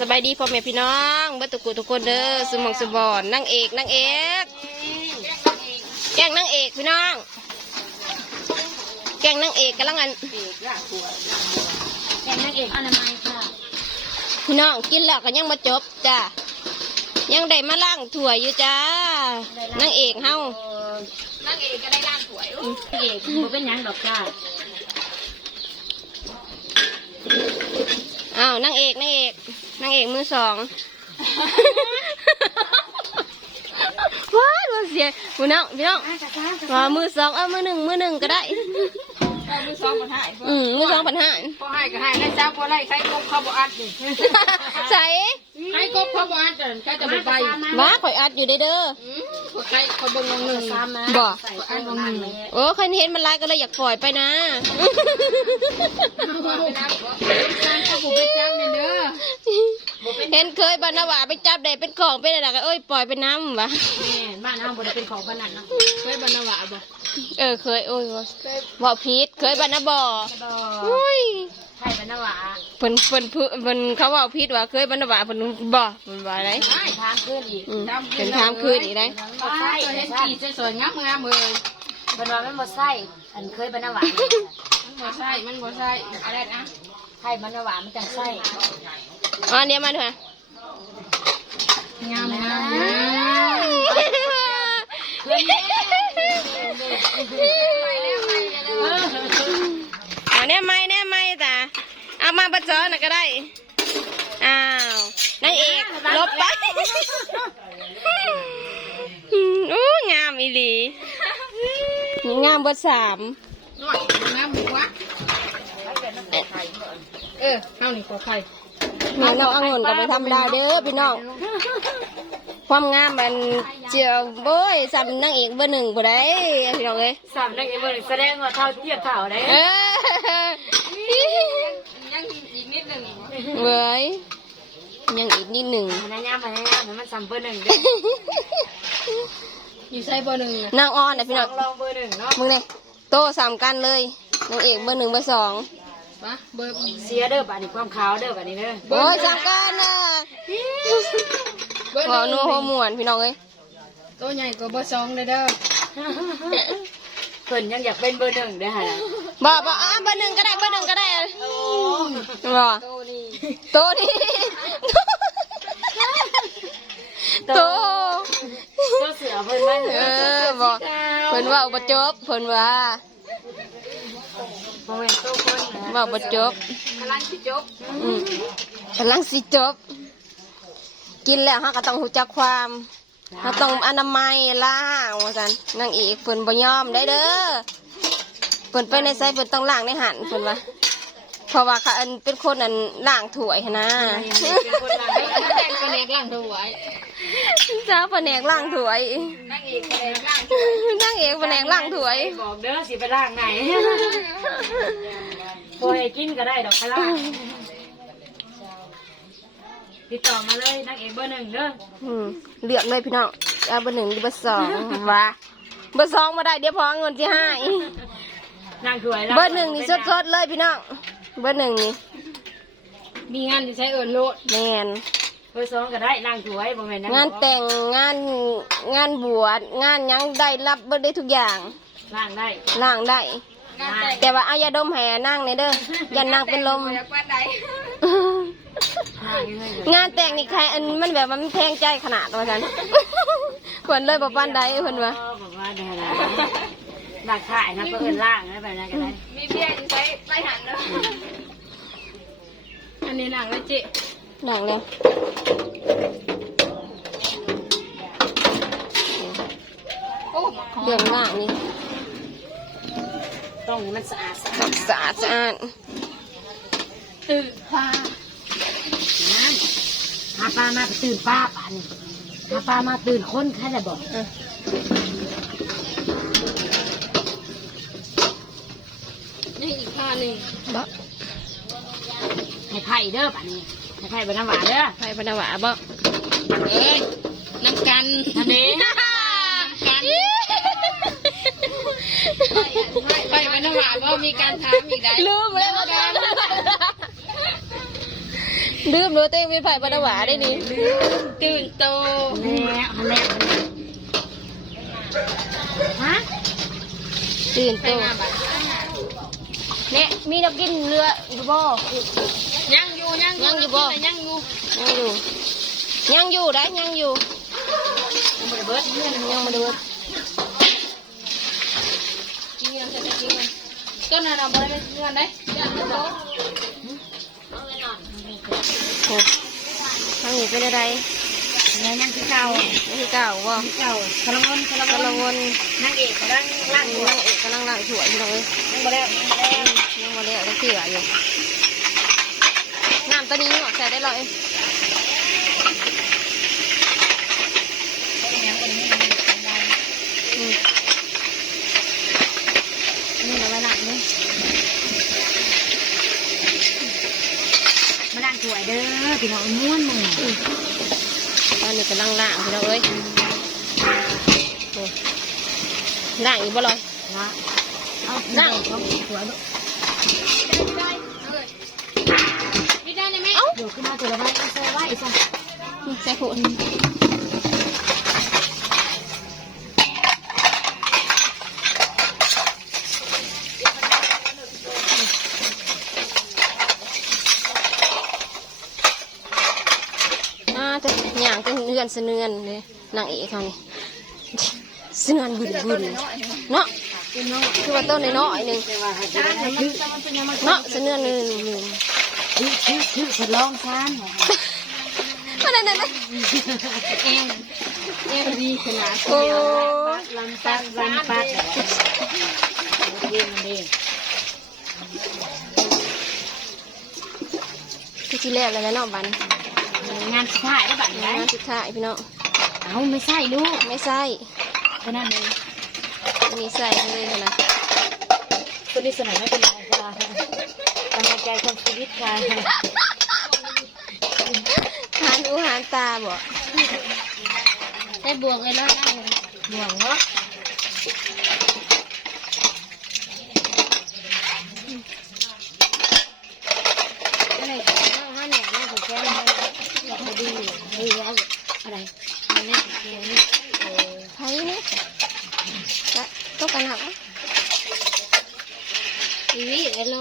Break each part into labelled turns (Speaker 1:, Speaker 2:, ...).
Speaker 1: สบายดีพ่อแม่พี่น้องเบัตุกุทุกคนเด้อสมองสบอนนางเอกนางเอกแกงนางเอกพี่น้อง แกงนางเอกกำลังอัน
Speaker 2: แกงนางเอกอนามัยค่ะ
Speaker 1: พี่น้องกินแล้วก็ยังมาจบจ้ายังได้มาล่างถั่วยอยู่จ้านางเอกเฮา
Speaker 2: นางเอกก็ได้ร่างสวยนางเอกบ่เป็นหยังดอกจ้า
Speaker 1: อ้าวนางเอกนางเอก นางเอกมือสองว้าวดูเสียพี่น้องพี่น้องว่ามือสองเอามือหนึ่งมือหนึ่งก็ได้
Speaker 3: มือสองคนหาย
Speaker 1: อืมมือสองปัญหา
Speaker 3: พอหายก็หายนะเจ้าพอไล่ใครกบเขาบ่อัดนี่
Speaker 1: ใส่
Speaker 3: ใครกบเขาบ่อัดเดินใครจะบ่ไป
Speaker 1: บ้าข่อยอัดอยู่เด้อ เด้อ
Speaker 3: อืมใครเขาเบิ่งวงหนึ่ง
Speaker 2: ตามมา
Speaker 1: บ่
Speaker 2: ใส่อันวงหนึ่งเลย
Speaker 1: โอ้ใครเห็นมันร้ายก็เลยอยากปล่อยไปนะ
Speaker 3: การเขาผูไปจ้างเนี่ยเด้อ
Speaker 1: เห็นเคยบรรณาวาไปจับได้เป็นของเป็นอะไรก็เอ้ยปล่อยไปน้ำวะ
Speaker 2: แม่บ้านเฮาบ่ได้เป็นของปานนั้นเนาะ
Speaker 3: เคยบรรณวาบ่
Speaker 1: เออเคยโอ้ยบอกพีทเคยบรรณบ่อ
Speaker 2: บ่
Speaker 1: อุ้ย
Speaker 2: ไทยบรรณวา
Speaker 1: เพิ่นเพิ่นเพิ่นเพิ่นเขาว่าพีทว่าเคยบรรณวาเพิ่นบ่เพิ่นว่าอะไร
Speaker 2: ใช่ทางขึ้นอีก
Speaker 1: อืมเป็นทางคืนอีกได้
Speaker 2: บ่ใส่
Speaker 3: ตัวเห็น
Speaker 2: ใช่
Speaker 3: ขี่สวยๆงามๆเลย
Speaker 2: เพิ่นว่ามันบ่ใส่อันเคยบรรณวา
Speaker 3: มันบ่ใช่มันบ่ใช่อะไรนะ
Speaker 2: ไทยบรรณวามันจังใส่
Speaker 1: อ๋อเนี่ยมาดูค่ะ
Speaker 3: งามงาม
Speaker 1: เอาเนี่ยไม่เนี่ยไม่จ้ะเอามาบัดเจอนะก็ได้ อ้าวนางเอกลบไปอู้งามอีหลีงามเบดสาม
Speaker 3: น่อยงามบุกวเออเฮานี่ขอไข่
Speaker 1: แม่น้ององุ่นก็ไม่ธรรมดาเด้อพี่น้อง ความงามมันเจียวโบ้ยซ้ำนางเอกเบอร์หนึ่งบ่ได้พี่น้องเอ้ย
Speaker 2: สามนางเอกบ่แสดงว่าเท่าเทียบเท่าได้
Speaker 1: เออ
Speaker 3: ยังอีกนิดหนึง
Speaker 1: เว้ยยังอีกนิดหนึ่ง
Speaker 2: พนักงานพนักงานมันซ้ำเบอร์หนึ่งเด้อ
Speaker 3: อยู่ใส่เบอร์หนึ่งนะ
Speaker 1: นางอ่อนนะพี่น้อง
Speaker 2: ลองเบอร์หนึ่งเนาะ
Speaker 1: มึงเนี่ยโตสามกันเลยนางเอกเบอร์หนึ่งเบอร์สอง
Speaker 3: ปะเบอร์
Speaker 2: เสียเด้อบัดนี้ความขาวเด้อบัดนี้เด้อ
Speaker 1: โอ้ยสามกันน่ะ
Speaker 3: เบอร์
Speaker 1: ขอ
Speaker 3: ห
Speaker 1: นู
Speaker 3: นึ่ง
Speaker 1: โฮมวนพี่น้องเอ้ย
Speaker 3: ตัวใหญ่กว่าเบอร์สองเลยเด้อ
Speaker 2: เพิ่นยังอยากเป็นเบอร์หนึ่งเด้อฮะ
Speaker 1: บอกบอกอะเบอร์หนึ่งก็ได้เบอร์หนึ่งก็ได้บอก
Speaker 3: โตนี่
Speaker 1: โตนี่โต
Speaker 2: เจ้าเสือเพิ่นว่า
Speaker 1: เออบอกเพิ่นว่าอุปจบเพิ่นว่า
Speaker 2: บ่แม่นโตคนนะ
Speaker 1: ว่าอุปจบ
Speaker 3: กำลังสิจบ
Speaker 1: อืมกำลังสิจบ กินแล้วฮะก็ต้องหูจักความเราต้องอนามัยล่างว่าซั่นนางเอกเพิ่นบ่ยอมได้เด้อเพิ่นไปในไสเพิ่นต้องล้างในหันเพิ่นว่าเพราะว่าเขาอันเป็นคนอันล้างถ้วยหั้นนะ
Speaker 2: เป็นคนหลัง
Speaker 3: เออแต่งกระเนกล่างถวาย
Speaker 1: จ้าแผนกล้างถ้วย
Speaker 3: นั่งอีกกระเนกล่าง
Speaker 1: นางเอกแผนกล้างถ้วย
Speaker 2: บอกเด้อสิไปล้างไหน บ่ให้กินก็ได้ดอกไปล้างติดต่อมาเลยนางเอกเบอร์หนึ่งเด้อ
Speaker 1: อืมเลือกเลยพี่น้องเอาเบอร์หนึ่งหรือเบอร์สองว่าเบอร์สองมาได้เดี๋ยวพอเงินที่ให้
Speaker 2: นางถวย
Speaker 1: เบอร์หนึ่งนี่สดๆเลยพี่น้องเบอร์หนึ่งนี่
Speaker 3: มีงานที่ใช้เอิญโลด
Speaker 1: แมน
Speaker 2: เบอร์สองก็ได้นางถวยบ่แม่น
Speaker 1: งานแต่งงานงานบวชงานหยังได้รับเบิดได้ทุกอย่าง
Speaker 2: ล้างได้
Speaker 1: ล่างได้
Speaker 3: งาน แต่ง
Speaker 1: แต่ว่าเอายาดมให้นั่งในเด้ออย่านั่งเป็นลม
Speaker 3: อยากวันใด
Speaker 2: ล้างยังไงเลย
Speaker 1: งานแต่งนี่ใครอันมันแบบว่ามันแพงใจขนาดว่าฉันควรเลยบอกปานใดเพิ่นว่า
Speaker 2: บอกว่าเดี๋ยวนะหลักถ่ายนะก็เอินล่างนะแบบนั้นก็ได้
Speaker 3: มีเบี้ยอยู่ใช้ไรหันเนาะอันนี้หลังแล้วเจ๊
Speaker 1: หนังเลย
Speaker 3: โอ้
Speaker 1: เรื่องหน้านี่
Speaker 2: ต้องให้มันสะอาดสะอา
Speaker 1: รั
Speaker 2: ด
Speaker 1: กษาสะอาด
Speaker 3: ตื่นฟ้า
Speaker 2: น้ำหาปลามาตื่นป้าป่านนี้หาปลามาตื่นคนแค่จะบอก
Speaker 3: นี่อีกผ้าหนึ่ง
Speaker 1: บ่
Speaker 2: ให้ไผ่เด้อป่านนี้ให้ไผ่บนน้ำหวานเด้อ
Speaker 1: ไปพนาวาบ่
Speaker 3: เอ้ยน้ำกัน
Speaker 2: อันนี้
Speaker 3: กัน ไปไปน้ำหวานว่ามีการถามอีกได้
Speaker 1: ลืมเลยว่ากันลืมเลยตัวเองเป็นไผ่บรรดาหวาได้นี่
Speaker 3: ตื่นโต
Speaker 2: แล้วฮันแล้วฮะ
Speaker 1: ตื่น
Speaker 3: ไป
Speaker 1: ตัว
Speaker 3: มาบัด
Speaker 1: เนี่ยมีนักกินเรืออยู่บ่
Speaker 3: ยังอยู่ยัง
Speaker 1: ยังอยู่บ่
Speaker 3: ยังอยู่
Speaker 1: ยังอยู่ยังอยู่ได้ยังอยู่
Speaker 3: ยังบ่ได้เบิด
Speaker 1: ยังมาดู
Speaker 3: กินเงิน จะไปกินเงินต้นน่ะเราบ่ได้ไปกินเงินได้ย่านโต
Speaker 1: โอ้ทางนี้เป็นอะไร
Speaker 2: แล้วยังคือเก่า
Speaker 1: นี่คือเก่าบ่
Speaker 2: เก่าคารวนคาร
Speaker 1: กำ
Speaker 2: ว
Speaker 1: ลั
Speaker 2: น
Speaker 1: งวน
Speaker 2: นางเอกกำลังล่างหัว
Speaker 1: นั่งเอกกำลังล้างถ้วยพี่น้องเอ้ย
Speaker 2: ยังบ่แล้วยังบ่แล้ว
Speaker 1: ยังมาเลี้ยวยังเสืออยู่น้ำตัวนี้ออกใส่ได้เลย
Speaker 2: ยังบ่นี้มันเป็นได้
Speaker 1: อืม
Speaker 2: นี่เราไว้หลังนี่มาล้างถ้วยเด้อ พี่น้องม้วนมึง
Speaker 1: ตอนนี้กำลังล้างพี่น้องเอ้ยโอ้ล้างอีกบ่ลอย
Speaker 2: ละเอาล้างเอาถ้วยลูก
Speaker 3: นี่ได้ไหม
Speaker 1: เอ้า
Speaker 2: เดี๋ยวขึ้นมาตัวละไว้เอาใส่ไว้ซะ
Speaker 1: ใส่ขวดอ่าจะ อย่างเนือนเลยนางเอกเขานี่สเนือนบุญบุญเนาะคือว่าต้นน้อยๆหนึ่งเนาะสเนือนหนึ่ง
Speaker 2: คือคือคือลองซาน
Speaker 1: อันนั้นนั่น
Speaker 3: เองเองดีขนาด
Speaker 1: โอ้
Speaker 2: ลำปัดลำปัดเยนมันเอง
Speaker 1: คือที่แรกเลยนะเนาะบัน
Speaker 2: งานสุดท้ายได้บัตรไหม
Speaker 1: งานสุดท้ายพี่น้อง
Speaker 2: เอาไม่ใช่ลูก
Speaker 1: ไม่ใส่
Speaker 2: ขนาดนี้
Speaker 1: มีใส่เลยนะ
Speaker 2: คนที่เสนอไม่เป็นไรค่ะกำลังใจคนชีวิตค่ะ
Speaker 1: หานอูหานตาบ่
Speaker 3: ได้บวกเลยแล้วได้
Speaker 2: ห่วงเนาะ
Speaker 1: อะไรห้าเนี่ยแม่ของแกเลยอยากดี
Speaker 2: เฮ้ยเอาอะไรมันนี่เกี่ยวนี่เออ
Speaker 1: ไทยนี่ก็ต้องกันหัก
Speaker 3: อีวิเอโล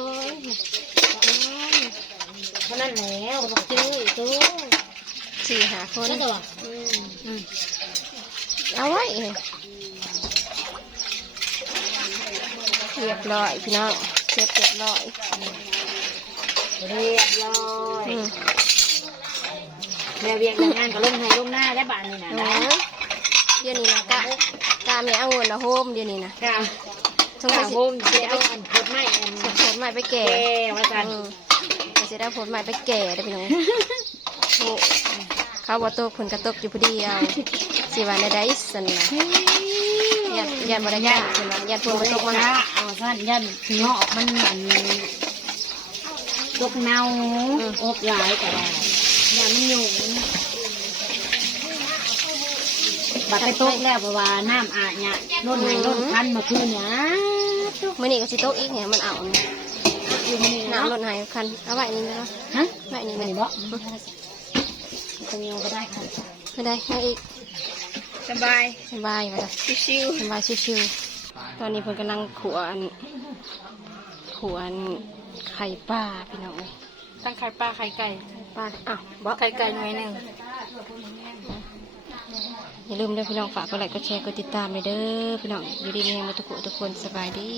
Speaker 2: เพราะ นั้นแล้วบอกชื่อตัว
Speaker 1: สี่หาคน
Speaker 3: แล้วก็
Speaker 2: อืมอืม
Speaker 1: เอาไว้เรียบร้อยพี่น้องเรียบเรียบร้อย
Speaker 2: เรียบร้อย
Speaker 1: อืม
Speaker 2: แม่เวียงแต่งงานกับลงไห้ลงหน้าได้บ้านนี่นะ
Speaker 1: เนาะเดี๋ยวนี้นะกะกาแม่เอาเงินนะโฮมเดี๋ยวนี้นะ
Speaker 2: กา
Speaker 1: สง
Speaker 2: กา
Speaker 1: สัย
Speaker 2: โฮ
Speaker 1: สิ
Speaker 2: มจะเอาอันพดไม้อัน
Speaker 1: ผลใหม่ไปแก่
Speaker 2: แก่ว่าจัน
Speaker 1: จะได้ผลใหม่ไปแก่ได้พี่น้องโอ้เขาว่ตกผลกระตกอยู่พอดีเอาสิว่าในได้สันนะยันยันบริยากเห็นยันผลกระตกมา
Speaker 2: จ้าเอาสันยันเงาะมันมันตกเน่าอบหลายแต่ย่ามันหยุ่บัดไปโตกแล้วเพราะว่าน้ำอาบเนี่ยล้นไหนล้นพันมาคืนเนี่ย
Speaker 1: มื่อนี้ก็สิตกอีกเนี่ยมันเอาเนี่ย
Speaker 2: อยู่มันนี่
Speaker 1: น้ำ
Speaker 2: เนาะ
Speaker 1: ลดหายคันเอาไว้นี่นะ
Speaker 2: ฮะ
Speaker 1: ไว้นี่
Speaker 2: ไม่
Speaker 1: นะ
Speaker 2: บ่ตรงนี้ก็ได้ค่ะ
Speaker 1: ไม่ได้ให้อีก
Speaker 3: สบาย
Speaker 1: สบายมาจ้ะ
Speaker 3: ชิว
Speaker 1: สบายชิวๆตอนนี้เพิ่นกำลังขวอันขวอันไข่ปลาพี่น้องเลย
Speaker 3: ๆตั้งไข่ปลาไข่ไก่
Speaker 1: ปลาอ้าวบ่
Speaker 3: ไข่ไก่หน่วยหนึ่ง
Speaker 1: อย่าลืมเด้อพี่น้องฝากกดไลค์กดแชร์กดติดตามเลยเด้อพี่น้องอยู่ดีมีแรงมาทุกคนทุกคนสบายดี